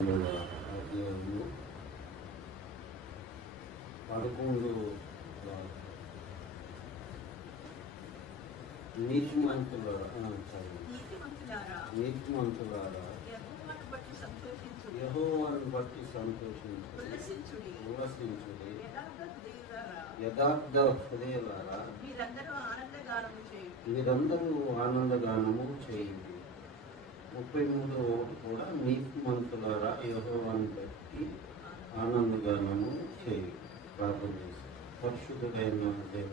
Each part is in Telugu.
అధ్యాయము 11 నీతిమంతులారా యెహోవాను బట్టి సంతోషించుడి, ఉల్లసించుడి. యథార్థ హృదయులారా మీరందరూ ఆనందగానము చేయండి. 33 కూడా నీతిమంతులారా యెహోవాను బట్టి ఆనందగానము చేయి. ప్రార్థన చేసి పరిశుద్ధుడైన దేవ,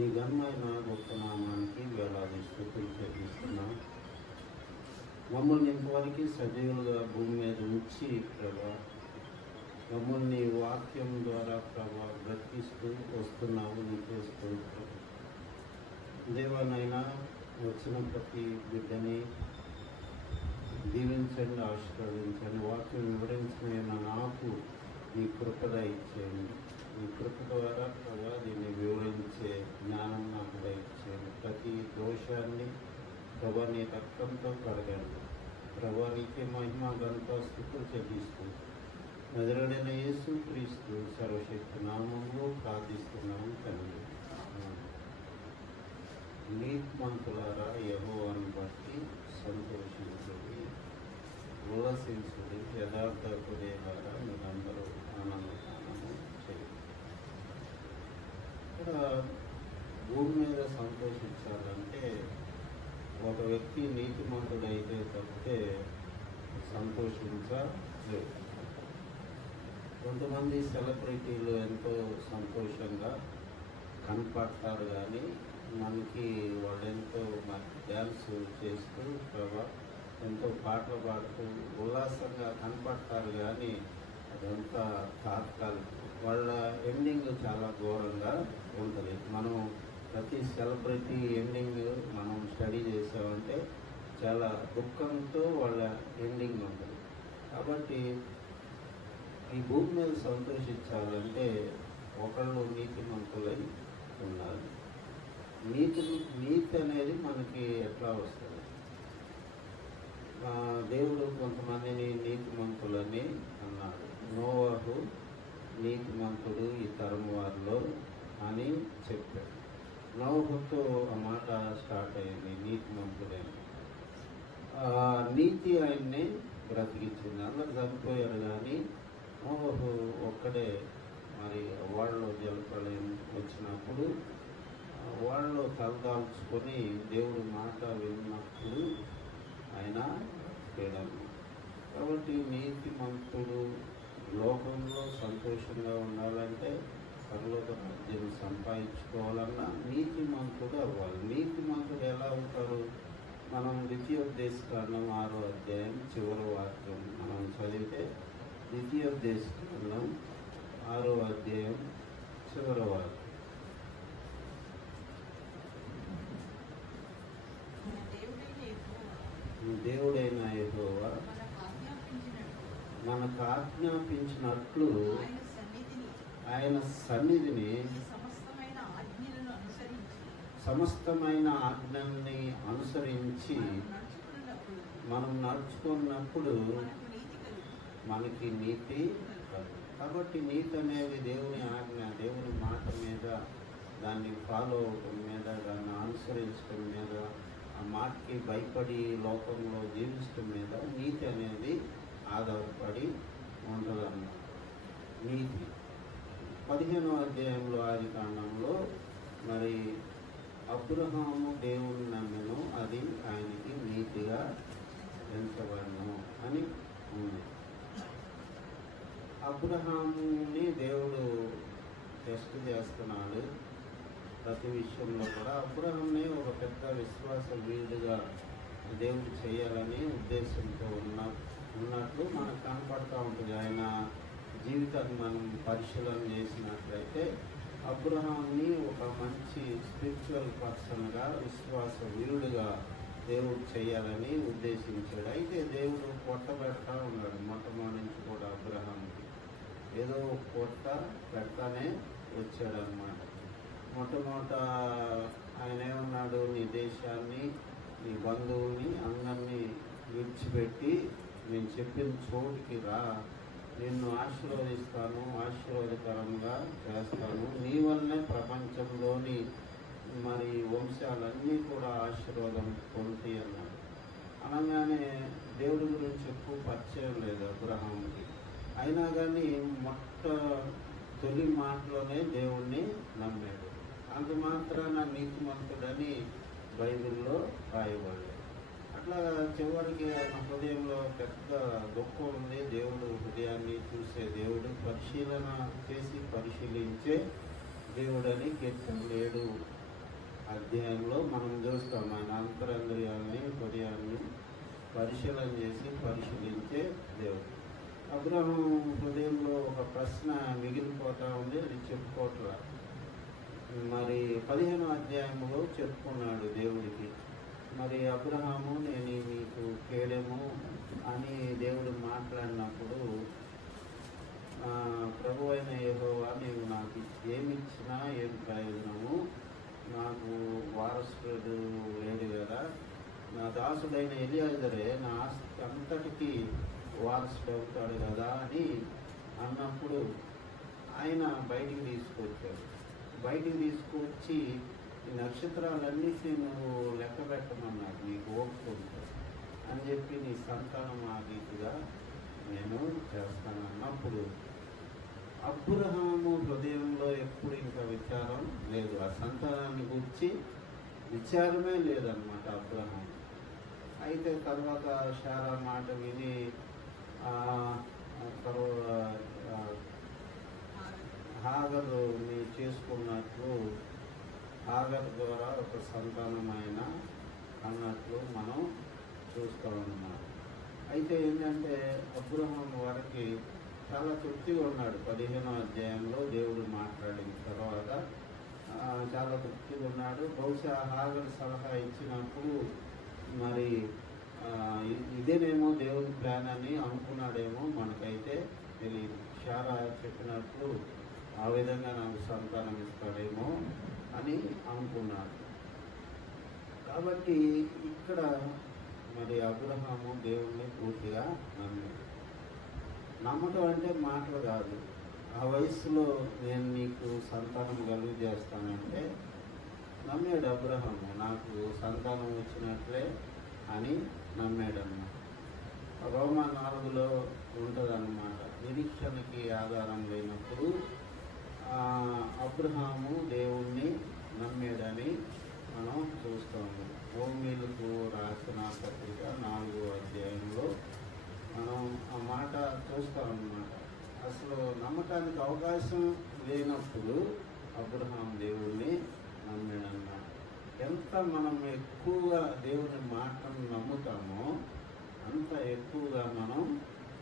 ఈ ఘనమైన గొప్ప నామానికి వేలాది స్తుతులు చెల్లిస్తున్నాం. మమ్మల్ని ఇంతవరకు సజీవులుగా భూమి మీద ఉంచి ప్రభా, మమ్మల్ని వాక్యం ద్వారా ప్రభా బ్రతికిస్తూ వస్తున్నావు. నీకే స్తోత్రం దేవానైనా. వచ్చిన ప్రతి బిడ్డని దీవించండి, ఆశీర్వదించండి. వాక్యం వివరించిన నాకు మీ కృపద ఇచ్చేయండి. మీ కృప ద్వారా ప్రభా దీన్ని వివరించే జ్ఞానం నాకు దయచేయండి. ప్రతి దోషాన్ని ప్రభా నీ రక్తంతో కడగండి. ప్రభా నీకే మహిమ ఘనత స్తుతులు చెల్లిస్తూ నజరేయుడైన యేసు క్రీస్తు సర్వశక్తి నామములో ప్రార్థిస్తున్నాము తండ్రి. నీతిమంతులారా యెహోవాను బట్టి సంతోషించుడి, ఉల్లసించుడి. యథార్థ హృదయులారా మీరందరూ ఆనందగానము చేయండి. ఇక్కడ భూమి మీద సంతోషించాలంటే ఒక వ్యక్తి నీతిమంతుడైతే తప్పితే సంతోషించలేదు. కొంతమంది సెలబ్రిటీలు ఎంతో సంతోషంగా కనపడతారు, కానీ మనకి వాళ్ళెంతో డ్యాన్స్ చేస్తూ ప్రభా ఎంతో పాటలు పాడుతూ ఉల్లాసంగా కనపడతారు, కానీ అదంతా తాత్కాలికం. వాళ్ళ ఎండింగ్ చాలా ఘోరంగా ఉంటుంది. మనం ప్రతి సెలబ్రిటీ ఎండింగ్ మనం స్టడీ చేసామంటే చాలా దుఃఖంతో వాళ్ళ ఎండింగ్ ఉంటుంది. కాబట్టి ఈ భూమి మీద సంతోషించాలంటే ఒకళ్ళు నీతిమంతులై ఉండాలి. నీతి అనేది మనకి ఎట్లా వస్తుంది? దేవుడు కొంతమందిని నీతిమంతులని అన్నాడు. నోవహు నీతిమంతుడు ఈ తరం వారిలో అని చెప్పాడు. నోవహుతో ఆ మాట స్టార్ట్ అయింది, నీతిమంతుడని. నీతి ఆయన్ని బ్రతికించింది. అందరు చనిపోయారు, కానీ నోవహు ఒక్కడే. మరి వాళ్ళు జలప్రళయం వచ్చినప్పుడు వాళ్ళు తలదాల్చుకొని దేవుడు మాట విన్నప్పుడు ఆయన చేయడం. కాబట్టి నీతిమంతుడు లోకంలో సంతోషంగా ఉండాలంటే, పరలోక రాజ్యాన్ని సంపాదించుకోవాలన్నా నీతిమంతుడు అవ్వాలి. నీతిమంతుడు ఎలా అవుతారు? మనం ద్వితీయోపదేశకాండం 6వ అధ్యాయం చివరి వాక్యం మనం చదివితే, ద్వితీయోపదేశకాండం 6వ అధ్యాయం చివరి వాక్యం, దేవుడైన యెహోవా మనకు ఆజ్ఞాపించినట్లు ఆయన సన్నిధిని సమస్తమైన ఆజ్ఞల్ని అనుసరించి మనం నడుచుకున్నప్పుడు మనకి నీతి. కాబట్టి నీతి అనేది దేవుని ఆజ్ఞ, దేవుని మాట మీద, దాన్ని ఫాలో అవటం మీద, దాన్ని అనుసరించడం మీద, ఆ మాటకి భయపడి లోకంలో జీవించడం మీద నీతి అనేది ఆధారపడి ఉంటుందన్నమాట. నీతి 15వ అధ్యాయంలో ఆదికాండంలో మరి అబ్రహాము దేవుని నమ్మెను, అది ఆయనకి నీతిగా ఎంచబడను అని ఉంది. అబ్రహాముని దేవుడు టెస్ట్ చేస్తున్నాడు ప్రతి విషయంలో కూడా. అబ్రహాంని ఒక పెద్ద విశ్వాస వీరుడుగా దేవుడు చేయాలని ఉద్దేశంతో ఉన్నట్లు మనకు కనపడుతూ ఉంటుంది. ఆయన జీవితాన్ని మనం పరిశీలన చేసినట్లయితే అబ్రహాంని ఒక మంచి స్పిరిచువల్ పర్సన్గా, విశ్వాస వీరుడుగా దేవుడు చేయాలని ఉద్దేశించాడు. అయితే దేవుడు కొట్టబెడతా ఉన్నాడు మొట్టమొదటి నుంచి కూడా. అబ్రహాంకి ఏదో కొట్ట పెడతానే వచ్చాడు అన్నమాట. మొట్టమొదట ఆయన ఏమన్నాడు, నీ దేశాన్ని నీ బంధువుని అందరినీ విడిచిపెట్టి నేను చెప్పిన చోటుకి రా, నిన్ను ఆశీర్వదిస్తాను, ఆశీర్వాదకరంగా చేస్తాను, నీ వల్లనే ప్రపంచంలోని మరి వంశాలన్నీ కూడా ఆశీర్వాదం పొందుతాయి అన్నాడు. అనగానే దేవుడి గురించి ఎక్కువ పరిచయం లేదు అబ్రహాంకి. అయినా కానీ తొలి మాటలోనే దేవుణ్ణి నమ్మాడు. అంత మాత్రాన నీతిమంతుడని బైబిల్లో రాయబడలేదు. అట్లా చివరికి ఆయన హృదయంలో పెద్ద దుఃఖం ఉంది. దేవుడు హృదయాన్ని చూసే దేవుడు, పరిశీలన చేసి పరిశీలించే దేవుడని కీర్తన 7 అధ్యాయంలో మనం చూస్తాం. ఆయన అంతరంద్రియాల్ని, హృదయాన్ని పరిశీలన చేసి పరిశీలించే దేవుడు. అబ్రహాము హృదయంలో ఒక ప్రశ్న మిగిలిపోతూ ఉంది, అది చెప్పుకోవట్లా. మరి 15వ అధ్యాయంలో చెప్పుకున్నాడు దేవుడికి, మరి అబ్రహాము నేను నీకు కేడెము అని దేవుడు మాట్లాడినప్పుడు, ప్రభు అయిన యెహోవా నీవు నాకు ఏమిచ్చినా ఏం ప్రయోజనము, నాకు వారసుడు లేడు కదా, నా దాసుడైన ఎలియాజరే నా ఆస్తి అంతటికీ వారసుడు అవుతాడు కదా అని అన్నప్పుడు ఆయన బయటికి తీసుకొచ్చాడు. బయటికి తీసుకొచ్చి ఈ నక్షత్రాలన్నింటినీ నువ్వు లెక్క పెట్టమన్నాడు, నీకు ఓపుకుంటా అని చెప్పి నీ సంతానం ఆ రీతిగా నేను చేస్తానన్నప్పుడు అబ్రహాము హృదయంలో ఎప్పుడు ఇంకా విచారం లేదు. ఆ సంతానాన్ని గురించి విచారమే లేదన్నమాట అబ్రహాం. అయితే తర్వాత శారా మాట విని హాగరుని చేసుకున్నట్లు హాగర్ ద్వారా ఒక సంతానమైన అన్నట్లు మనం చూస్తూ ఉన్నాం. అయితే ఏంటంటే అబ్రహాం వారికి చాలా తృప్తిగా ఉన్నాడు. 15వ అధ్యాయంలో దేవుడు మాట్లాడిన తర్వాత చాలా తృప్తిగా ఉన్నాడు. బహుశా హాగర్ సలహా ఇచ్చినప్పుడు మరి ఇదేనేమో దేవుని ప్లాన్ అని అనుకున్నాడేమో, మనకైతే తెలియదు. శారా చెప్పినట్లు ఆ విధంగా నాకు సంతానం ఇస్తాడేమో అని అనుకున్నాడు. కాబట్టి ఇక్కడ మరి అబ్రహాము దేవుణ్ణి పూర్తిగా నమ్మాడు. నమ్మటం అంటే మాటలు కాదు. ఆ వయసులో నేను నీకు సంతానం కలుగు చేస్తానంటే నమ్మాడు అబ్రహాము. నాకు సంతానం వచ్చినట్లే అని నమ్మాడన్నమాట. రోమా 4లో ఉంటుందన్నమాట. నిరీక్షణకి ఆధారం లేనప్పుడు అబ్రహాము దేవుణ్ణి నమ్మాడని మనం చూస్తాము. రోమీయులకు రాసిన పత్రిక 4వ అధ్యాయంలో మనం ఆ మాట చూస్తామన్నమాట. అసలు నమ్మటానికి అవకాశం లేనప్పుడు అబ్రహాం దేవుణ్ణి నమ్మాడన్నమాట. ఎంత మనం ఎక్కువగా దేవుని మాటను నమ్ముతామో అంత ఎక్కువగా మనం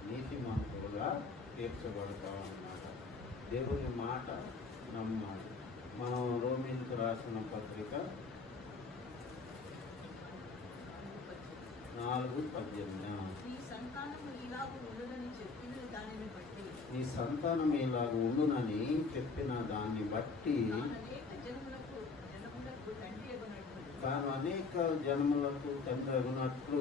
నీతిమంతులుగా తీర్చబడతామన్నమాట. దేవుని మాట నమ్మాలి. మనం రోమీయులకు రాసిన పత్రిక 4:18 నీ సంతానం ఇలాగ ఉండునని చెప్పిన దాన్ని బట్టి తాను అనేక జన్మలకు తండ్రి అగునట్లు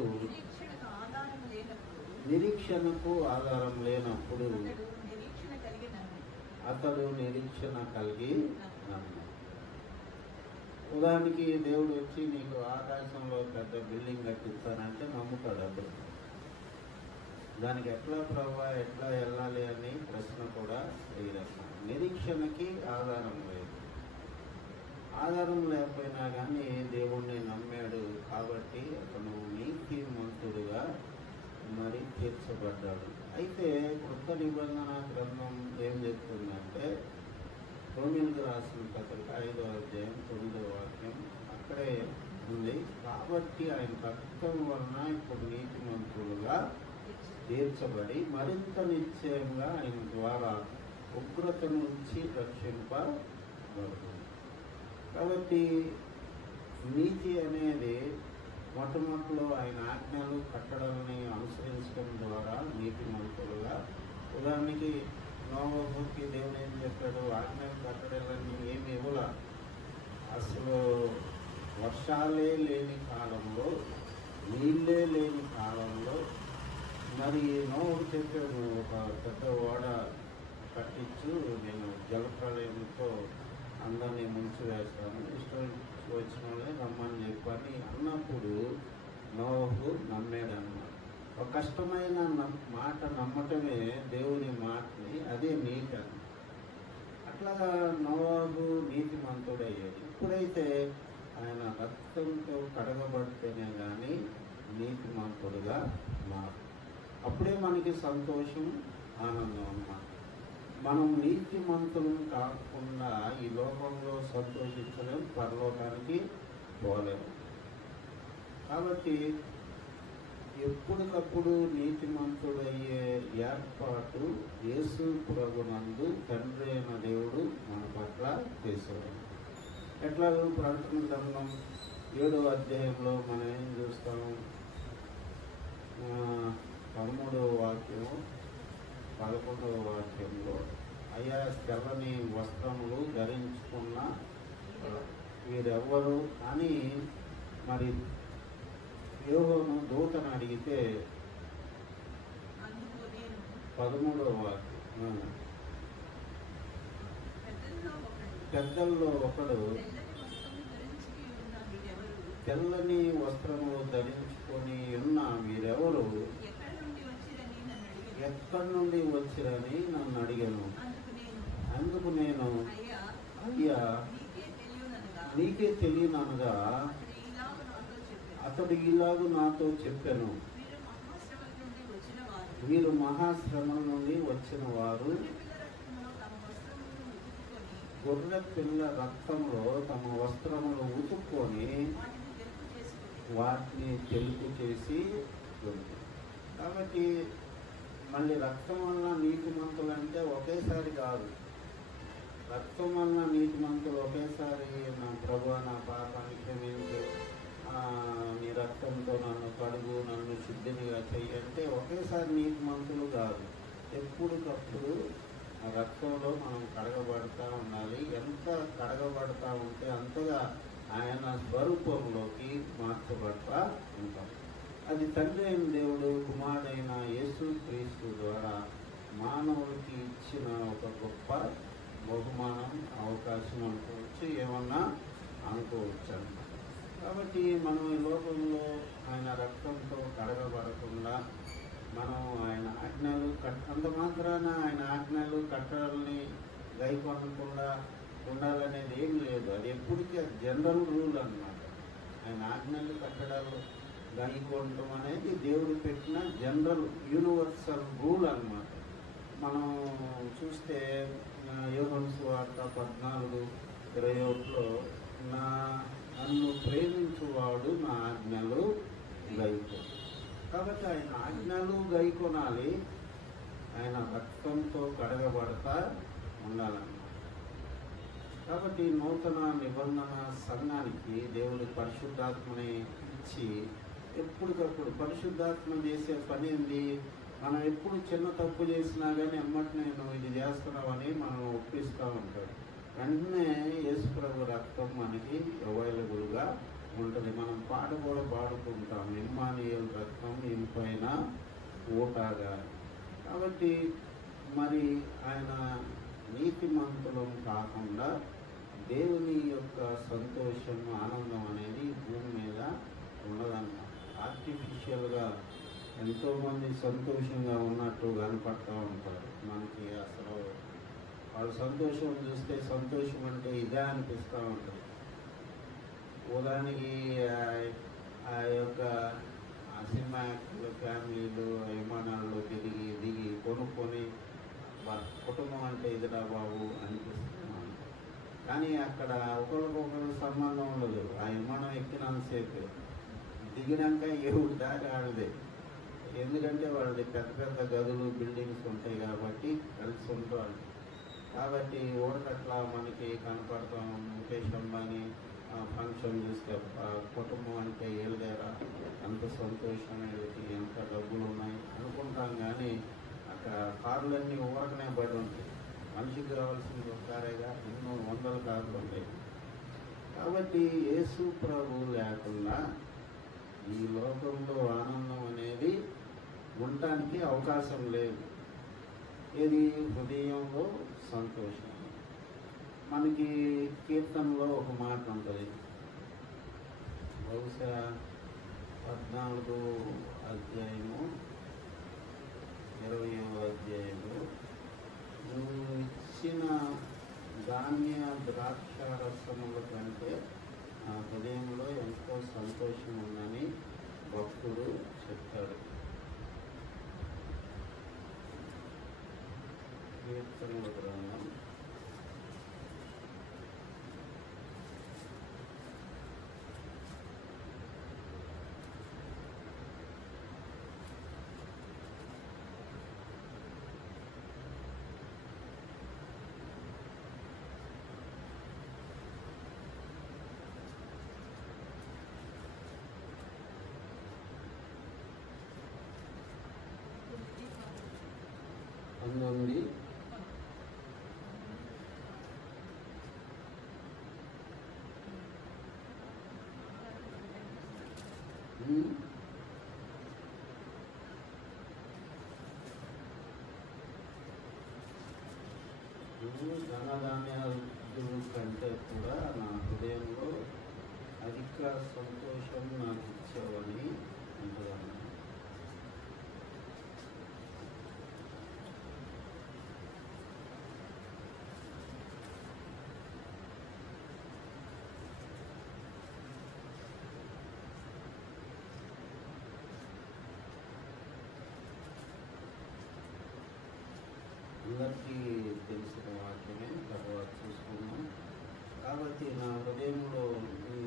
నిరీక్షణకు ఆధారం లేనప్పుడు అతడు నిరీక్షణ కలిగి నమ్మాడు. ఉదాహరణకి దేవుడు వచ్చి నీకు ఆకాశంలో పెద్ద బిల్డింగ్ కట్టిస్తానంటే నమ్ముతాడు. అప్పుడు దానికి ఎట్లా ఎట్లా వెళ్ళాలి అని ప్రశ్న కూడా వేయలేదు. నిరీక్షణకి ఆధారం లేదు. ఆధారం లేకపోయినా కానీ దేవుణ్ణి నమ్మాడు కాబట్టి అతను నీతిమంతుడుగా మరి తీర్చబడ్డాడు. అయితే కొత్త నిబంధన గ్రంథం ఏం చెప్తుందంటే రోమీయులకు రాసిన పత్రిక 5వ అధ్యాయం 9వ వాక్యం అక్కడే ఉంది. కాబట్టి ఆయన రక్తం వలన ఇప్పుడు నీతిమంతులుగా తీర్చబడి మరింత నిశ్చయంగా ఆయన ద్వారా ఉగ్రత నుంచి రక్షింపబడుతుంది. కాబట్టి నీతి అనేది మొట్టమొదటిలో ఆయన ఆజ్ఞలు కట్టడాలని అనుసరించడం ద్వారా నీతిమంతులుగా. ఉదాహరణకి నోవహుకి దేవుడు ఏం చెప్పాడు, ఆజ్ఞలు కట్టడాలన్నీ ఏమి ఇవ్వాల. అసలు వర్షాలే లేని కాలంలో, నీళ్ళే లేని కాలంలో మరి నోరు చెప్పాడు, ఒక పెద్ద ఓడ కట్టించు, నేను జలప్రలయంతో అందరినీ ముంచివేస్తాను, ఇష్టం వచ్చిన వాళ్ళే రమ్మని చెప్పని అన్నప్పుడు నోహు నమ్మాడన్నమాట. ఒక కష్టమైన మాట నమ్మటమే దేవుని మాటని, అదే నీతి అన్న. అట్లాగా నోహు నీతిమంతుడయ్యాడు. ఇప్పుడైతే ఆయన రక్తంతో కడగబడితేనే కానీ నీతిమంతుడుగా మారు. అప్పుడే మనకి సంతోషం, ఆనందం అన్నమాట. మనం నీతిమంతులం కాకుండా ఈ లోకంలో సంతోషించలేం, పరలోకానికి పోలేము. కాబట్టి ఎప్పటికప్పుడు నీతిమంతుడయ్యే ఏర్పాటు యేసు ప్రభునందు తండ్రి అయిన దేవుడు మన పట్ల చేసేవాడు. ఎట్లాగో ప్రకటన గ్రంథం 7వ అధ్యాయంలో మనం ఏం చూస్తాము, 13వ వాక్యము 11వ వాక్యంలో, అయ్యా తెల్లని వస్త్రములు ధరించుకున్న వీరెవ్వరు అని మరి యోహోను దూతను అడిగితే 13వ వాక్యం, పెద్దల్లో ఒకడు తెల్లని వస్త్రములు ధరించుకొని ఉన్న వీరెవరు, ఎక్కడి నుండి వచ్చిరని నన్ను అడిగాను. అందుకు నేను, అయ్యా నీకే తెలియననగా అతడు ఇలాగూ నాతో చెప్పాను, వీరు మహాశ్రమం నుండి వచ్చిన వారు గొర్రె పిల్ల రక్తంలో తమ వస్త్రములు ఉతుక్కొని వాటిని తెలుపు చేసి. కాబట్టి మళ్ళీ రక్తం వల్ల నీతిమంతులు అంటే ఒకేసారి కాదు. రక్తం వల్ల నీతిమంతులు ఒకేసారి నా ప్రభువా నా పాపాన్ని క్షమించు, నీ రక్తంతో నన్ను కడుగు, నన్ను శుద్ధినిగా చెయ్యి అంటే ఒకేసారి నీతిమంతులు కాదు. ఎప్పటికప్పుడు రక్తంలో మనం కడగబడతా ఉండాలి. ఎంత కడగబడతా ఉంటే అంతగా ఆయన స్వరూపంలోకి మార్చబడతా ఉంటాం. అది తండ్రి అయిన దేవుడు కుమారుడైన యేసు క్రీస్తు ద్వారా మానవుడికి ఇచ్చిన ఒక గొప్ప బహుమానం, అవకాశం అనుకోవచ్చు, ఏమన్నా అనుకోవచ్చు. కాబట్టి మనం ఈ లోకంలో ఆయన రక్తంతో కడగబడకుండా మనం ఆయన ఆజ్ఞలు అంత మాత్రాన ఆయన ఆజ్ఞలు కట్టడాలని గైకొనకుండా ఉండాలనేది ఏం లేదు. అది ఎప్పటికీ జనరల్ రూల్ అన్నమాట. ఆయన ఆజ్ఞలు కట్టడాలు గైకొనడం అనేది దేవుడు పెట్టిన జనరల్ యూనివర్సల్ రూల్ అన్నమాట. మనం చూస్తే యోహాను సువార్త 14:21లో నన్ను ప్రేమించువాడు నా ఆజ్ఞలు గైకొను. కాబట్టి ఆయన ఆజ్ఞలు గైకొనాలి, ఆయన రక్తంతో కడగబడతా ఉండాలన్నమాట. కాబట్టి నూతన నిబంధన సంఘానికి దేవుడి పరిశుద్ధాత్మని ఇచ్చి ఎప్పటికప్పుడు పరిశుద్ధాత్మ చేసే పని ఏంది, మనం ఎప్పుడు చిన్న తప్పు చేసినా కానీ ఎమ్మటి నేను ఇది చేస్తున్నామని మనం ఒప్పిస్తూ ఉంటాడు. వెంటనే యేసు ప్రభు రక్తం మనకి అవైలబుల్గా ఉంటుంది. మనం పాట కూడా పాడుకుంటాం, ఇమ్మానుయేలు రక్తం ఇంపైన ఊటాగా. కాబట్టి మరి ఆయన నీతిమంతులం కాకుండా దేవుని యొక్క సంతోషం, ఆనందం అనేది భూమి మీద ఉండదన్నమాట. ఆర్టిఫిషియల్గా ఎంతోమంది సంతోషంగా ఉన్నట్టు కనపడుతూ ఉంటారు మనకి. అసలు వాళ్ళ సంతోషం చూస్తే సంతోషం అంటే ఇదే అనిపిస్తూ ఉంటుంది. ఉదాహరణకి ఆ యొక్క సినిమా యాక్టర్లు ఫ్యామిలీలు విమానాల్లో దిగి కొనుక్కొని కుటుంబం అంటే ఇదిరా బాబు అనిపిస్తున్నాను. కానీ అక్కడ ఒకరికొకరు సంబంధం ఉండదు. ఆ విమానం ఎక్కినంతసేపు దిగినాక ఏడు దారి ఆడదే. ఎందుకంటే వాళ్ళది పెద్ద పెద్ద గదులు, బిల్డింగ్స్ ఉంటాయి కాబట్టి కలిసి ఉంటారు. కాబట్టి ఓడకట్లా మనకి కనపడతాం. ముఖేష్ అంబానీ ఫంక్షన్ చూస్తే కుటుంబం అంటే ఏళ్ళదేరా, అంత సంతోషం ఏమిటి, ఎంత డబ్బులు ఉన్నాయి అనుకుంటాం. కానీ అక్కడ కార్లన్నీ ఊరకనే పడి ఉంటాయి. మనిషికి కావాల్సింది ఒక కారేగా ఎన్నో వందల కార్లు ఉంటాయి. కాబట్టి యేసు ప్రభు లేకుండా ఈ లోకంలో ఆనందం అనేది ఉండటానికి అవకాశం లేదు. ఇది హృదయంలో సంతోషం. మనకి కీర్తనలో ఒక మాట ఉంటుంది, బహుశా 14 అధ్యాయము 20వ అధ్యాయంలో, నువ్వు ఇచ్చిన ధాన్య ద్రాక్ష రసముల కంటే నా హృదయంలో ఎంతో సంతోషం ఉందని భక్తుడు చెప్తాడు. కీర్తనల గ్రంథం 19 ధనధాన్యాల కంటే కూడా నా హృదయంలో అధిక సంతోషం నాకు ఇచ్చావని అంటున్నాను. అందరికీ తెలిసిన వాక్యమే, తర్వాత చూసుకున్నాం. కాబట్టి నా హృదయంలో ఈ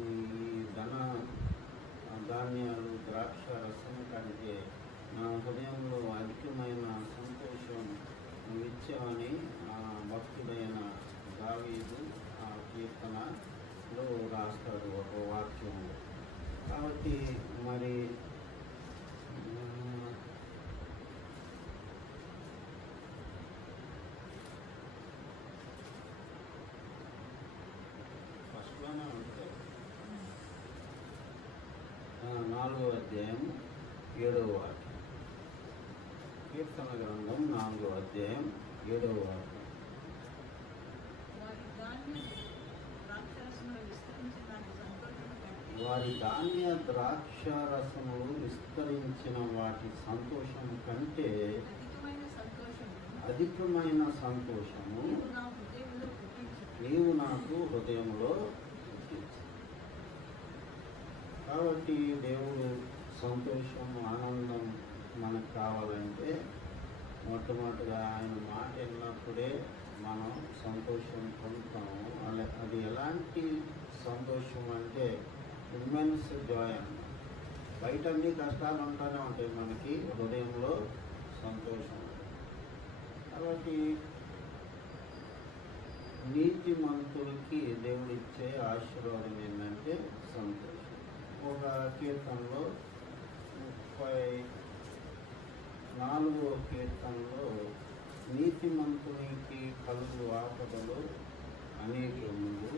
ధాన్యాలు ద్రాక్ష రసం కంటే నా హృదయంలో అధికమైన సంతోషం నువ్వు ఇచ్చావని భక్తుడైన దావీదు ఆ కీర్తనలో రాస్తాడు ఒక వాక్యంలో. కాబట్టి మరి ఉంటుంది 4వ అధ్యాయం 7వ వాక్యం. కీర్తన గ్రంథం 4వ అధ్యాయం 7వ వాక్యం. వారి ధాన్య ద్రాక్షారసములు విస్తరించిన వాటి సంతోషం కంటే అధికమైన సంతోషము నీవు నాకు హృదయంలో పుట్టించు. కాబట్టి దేవుడు సంతోషం, ఆనందం మనకు కావాలంటే మొట్టమొదటిగా ఆయన మాట విన్నప్పుడే మనం సంతోషం పొందుతాము. అది ఎలాంటి సంతోషం అంటే ఇమ్మెన్స్ జాయ్ అన్నమాట. బయట అన్ని కష్టాలు ఉంటూనే ఉంటాయి, మనకి హృదయంలో సంతోషం. కాబట్టి నీతిమంతులకి దేవుడిచ్చే ఆశీర్వాదం ఏంటంటే సంతోషం. ఒక కీర్తనలో 34వ కీర్తనలో నీతిమంతునికి కలుగు ఆపదలు అనేకములు,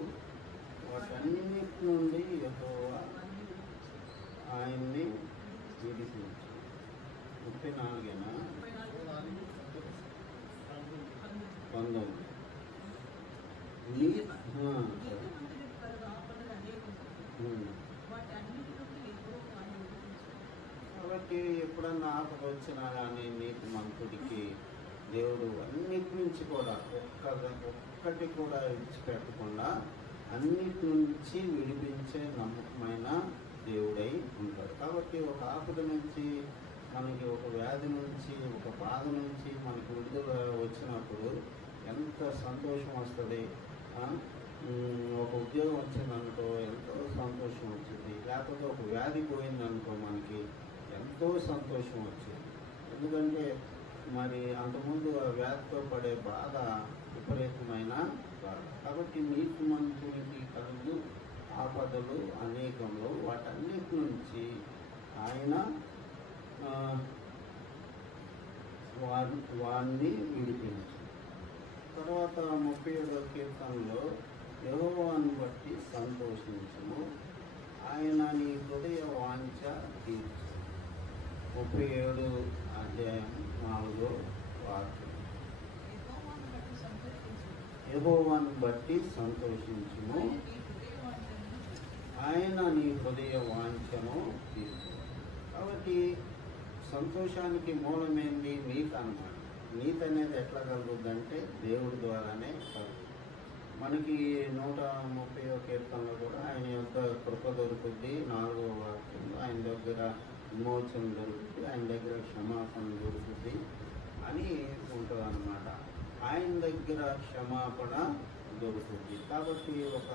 వాటన్నిటి నుండి యెహోవా ఆయన్ని విడిపించు. 34 19 కాబట్టి ఎప్పుడన్నా ఆపద వచ్చినా కానీ నీతిమంతుడికి దేవుడు అన్నిటి నుంచి కూడా ఒక్కటి కూడా విడిచిపెట్టకుండా అన్నిటి నుంచి విడిపించే నమ్మకమైన దేవుడై ఉంటాడు. కాబట్టి ఒక ఆపద నుంచి మనకి, ఒక వ్యాధి నుంచి, ఒక బాధ నుంచి మనకి విడుదల వచ్చినప్పుడు ఎంత సంతోషం వస్తుంది. ఒక ఉద్యోగం వచ్చిందనుకో ఎంతో సంతోషం వచ్చింది. లేకపోతే ఒక వ్యాధి పోయిందనుకో మనకి ఎంతో సంతోషం వచ్చింది. ఎందుకంటే మరి అంతకుముందు ఆ వ్యాధితో పడే బాధ విపరీతమైన బాధ. కాబట్టి నీతిమంతునికి కలుగు ఆపదలు అనేకంలో, వాటన్నిటి నుంచి ఆయన వారిని విడిపించు. తర్వాత 37వ కీర్తనలో యెహోవాను బట్టి సంతోషించుము, ఆయన నీ హృదయ వాంఛ తీర్చు. 37 అధ్యాయం 4వ వాక్యం. యెహోవాను బట్టి సంతోషించుము, ఆయన నీ హృదయ వాంఛను తీర్చు. కాబట్టి సంతోషానికి మూలమేంది? నీతి అన్నమాట. నీతి అనేది ఎట్లా కలుగుద్దంటే దేవుడి ద్వారానే కలుగుతుంది. మనకి 130వ కీర్తనలో కూడా ఆయన యొక్క కృప దొరుకుద్ది. 4వ వాక్యంలో ఆయన దగ్గర విమోచన దొరుకుతుంది, ఆయన దగ్గర క్షమాపణ దొరుకుతుంది అని ఉంటుంది అన్నమాట. ఆయన దగ్గర క్షమాపణ దొరుకుతుంది. కాబట్టి ఒక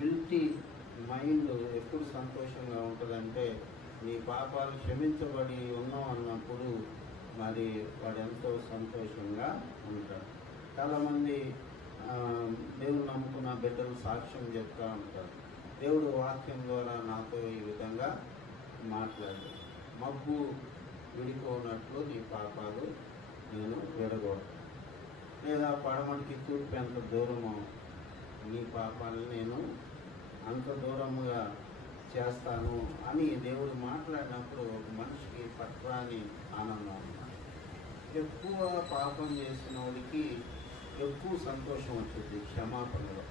గిల్టీ మైండ్ ఎప్పుడు సంతోషంగా ఉంటుందంటే, నీ పాపాలు క్షమించబడి ఉన్నాం అన్నప్పుడు మరి వాడు ఎంతో సంతోషంగా ఉంటాడు. చాలామంది దేవుడు నమ్ముకున్న బిడ్డలు సాక్ష్యం చెప్తూ ఉంటారు, దేవుడు వాక్యం ద్వారా నాతో ఈ విధంగా మాట్లాడు, మబ్బు విడిపోనట్లు నీ పాపాలు నేను విడగొడతాను, లేదా పడమటికి తూర్పు ఎంత దూరమో నీ పాపాలను నేను అంత దూరముగా చేస్తాను అని దేవుడు మాట్లాడినప్పుడు మనిషికి పట్రాని ఆనందం అన్నమాట. ఎక్కువ పాపం చేసిన వాడికి ఎక్కువ సంతోషం వచ్చింది క్షమాపణలో,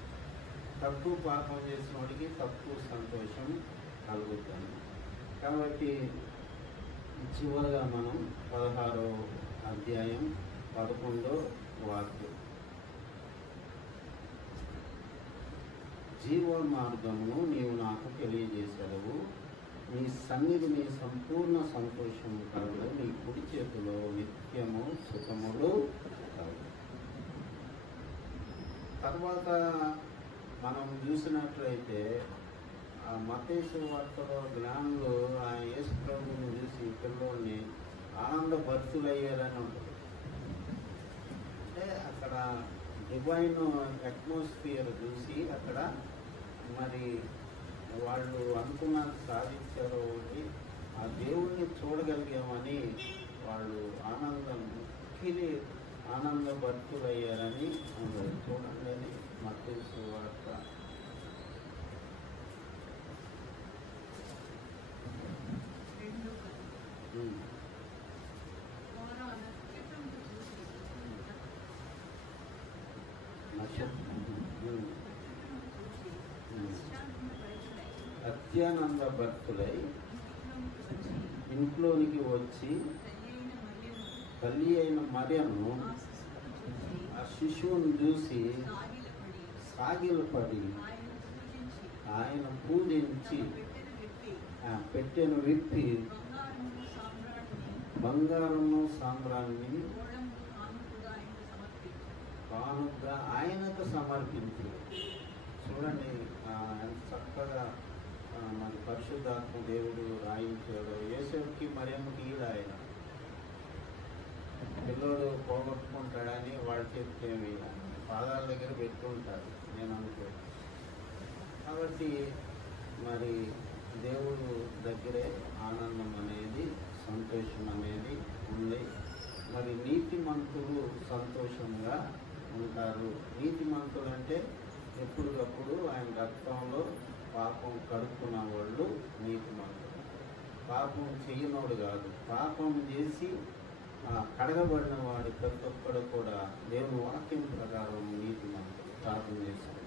తక్కువ పాపం చేసిన వాడికి తక్కువ సంతోషం కలుగుతుంది. కాబట్టి చివరిగా మనం 16వ అధ్యాయం 11వ వాక్యం. జీవ మార్గమును నీవు నాకు తెలియజేశావు, నీ సన్నిధిని సంపూర్ణ సంతోషము కలదు, నీ కుడి చేతిలో నిత్యము సుఖములు కలదు. తర్వాత మనం చూసినట్లయితే మత్తయి సువార్తలో జ్ఞానులు ఆ యేసు ప్రభువుని చూసి పిల్లోని ఆనందభరితులయ్యారని ఉంటుంది. అంటే అక్కడ డివైన్ అట్మాస్ఫియర్ చూసి అక్కడ మరి వాళ్ళు అనుకున్నది సాధించారు. ఒకటి ఆ దేవుణ్ణి చూడగలిగామని వాళ్ళు మిక్కిలి ఆనందభరితులయ్యారని ఉండదు. చూడండి అని మత్తయి సువార్త 2. అత్యానంద భక్తులై ఇంట్లోనికి వచ్చి తల్లి అయిన మరియను ఆ శిశువును చూసి సాగిలపడి ఆయన పూజించి పెట్టెను విప్పి బంగారము సాంబ్రాన్ని కానుకగా ఆయనకు సమర్పించి. చూడండి ఎంత చక్కగా మన పరిశుద్ధాత్మ దేవుడు రాయించాడు. యేసుకి మరియమ్మకి ఈడ ఆయన పిల్లోడు పోగొట్టుకుంటాడని వాళ్ళు చెప్తేమి పాదాల దగ్గర పెట్టుకుంటారు నేను అనుకో. కాబట్టి మరి దేవుడు దగ్గరే ఆనందం అనేది సంతోషం అనేది ఉంది. మరి నీతిమంతులు సంతోషంగా ఉంటారు. నీతిమంతులు అంటే ఎప్పటికప్పుడు ఆయన రక్తంలో పాపం కడుక్కున్న వాళ్ళు నీతిమంతులు. పాపం చెయ్యనోడు కాదు, పాపం చేసి కడగబడిన వాడు ప్రతి ఒక్కడు కూడా దేవుని వాక్యం ప్రకారం నీతిమంతులు. ప్రార్థన చేశారు.